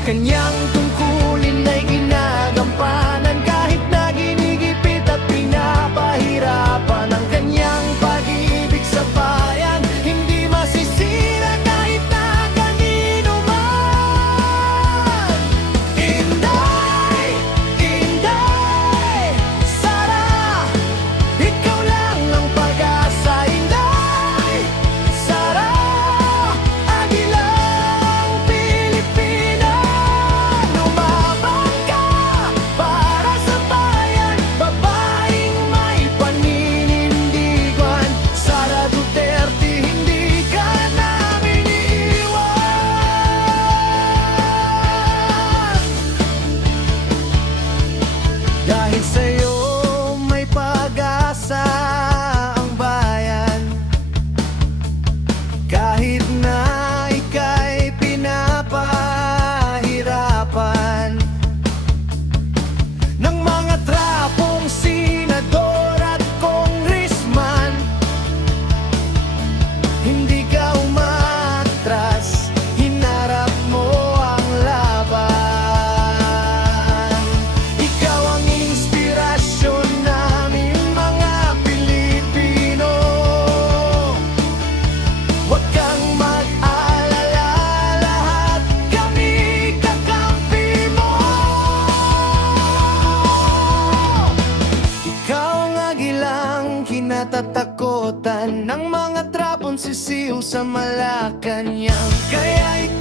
Kanyang tungkulin ay ginagampanan kahit na ginigipit at pinapahirapan. Ang kanyang pag-ibig sa bayan hindi masisira kahit na kanino man. Inday, Inday, Sara, ikaw lang ang pag-asa. Inday, Sara, Agilang Pilipina. Lumabang ka para sa bayan, babaeng may paninindigan. Sara Duterte, hindi ka namin iiwan. Dahil sa'yo may pag-asa ang bayan, kahit na ika'y pinapahirapan ng mga trapong senador at congressman. Hindi ka umatras, hinarap mo ang laban. Ikaw ang inspirasyon namin mga Pilipino. Huwag kang mag-alala, lahat kami kakampi mo. Ikaw ang agilang kinatatakutan ng mga trapong sisiw sa Malacanang. Kaya ikaw